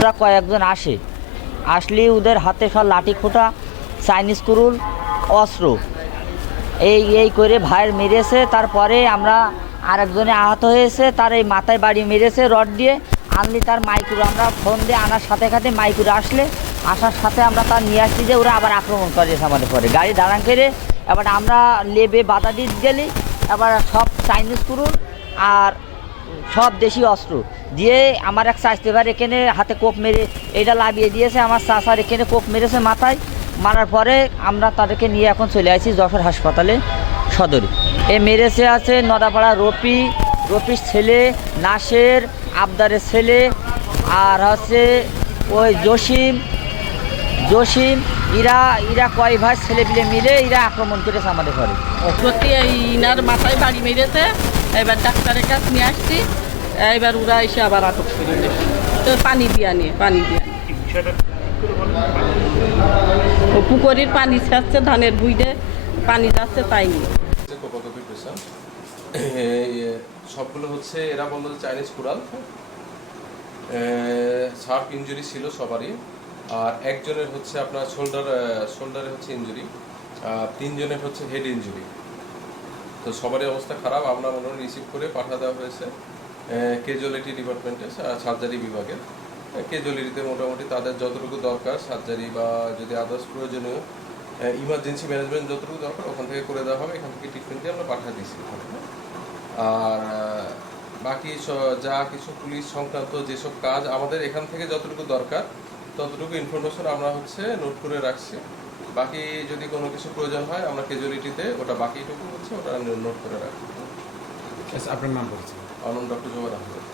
ওরা কয়েকজন আসলে ওদের হাতে সব লাঠি খোঁটা, চাইনিজ কুরুল, অস্ত্র এই করে ভাইয়ের মেরেছে। তারপরে আমরা আরেকজনে আহত হয়েছে, তার এই মাথায় বাড়ি মেরেছে রড দিয়ে। আনলি তার মাইকুর আমরা ফোন দিয়ে আনার সাথে সাথে মাইকুর আসার সাথে আমরা তার নিয়ে আসছি যে ওরা আবার আক্রমণ করেছে আমাদের পরে গাড়ি দাঁড়ান করে। এবার আমরা লেবে বাধা দিয়ে গেলি, এবার সব চাইনিজ কুরুল আর সব দেশি অস্ত্র দিয়ে আমার এক চাষতেবার এখানে হাতে কোপ মেরে এটা লাভিয়ে দিয়েছে। আমার চাষার এখানে কোপ মেরেছে মাথায়, মারার পরে আমরা তাদেরকে নিয়ে এখন চলে আসি যশোর হাসপাতালে সদরে। মেরেছে আছে নদাপাড়া রফির ছেলে, নাসের, আবদারের ছেলে, আর হচ্ছে ওই জসিম ইরা কয় ভাই ছেলেপিলে মিলে এরা আক্রমণ করেছে আমাদের ঘরে। সত্যি ইনার মাথায় বাড়ি মেরেছে। এবার ডাক্তারের কাছে নিয়ে আসছি, এবার ওরা এসে আবার আটক করে তো পানি দিয়ে ও পুকুরির পানি ছাড়ছে, ধানের বুইডে পানি যাচ্ছে তাই নিয়ে। সবগুলো হচ্ছে এরা বললো চাইনিজ কুড়াল, শার্প ইঞ্জুরি ছিল সবারই। আর একজনের হচ্ছে আপনার শোল্ডারে হচ্ছে ইঞ্জুরি, তিনজনের হচ্ছে হেড ইঞ্জুরি। তো সবারই অবস্থা খারাপ। আমরা মনে রিসিভ করে পাঠা দেওয়া হয়েছে ক্যাজুয়ালিটি ডিপার্টমেন্টে, সার্জারি বিভাগে। ক্যাজুয়ালিটিতে মোটামুটি তাদের যতটুকু দরকার সার্জারি বা যদি আদার্স প্রয়োজনীয় ইমার্জেন্সি ম্যানেজমেন্ট যতটুকু দরকার ওখান থেকে করে দেওয়া হবে। এখান থেকে ট্রিটমেন্ট দিয়ে আমরা পাঠিয়ে দিচ্ছি। আর বাকি যা কিছু পুলিশ সংক্রান্ত যেসব কাজ আমাদের এখান থেকে যতটুকু দরকার ততটুকু ইনফরমেশন আমরা হচ্ছে নোট করে রাখছি। বাকি যদি কোনো কিছু প্রয়োজন হয় আমরা ক্যাজুয়ালিটিতে ওটা বাকিটুকু হচ্ছে ওটা নোট করে রাখি। আপনার নাম বলছি? আমার নাম ডক্টর জোবান আহমেদ।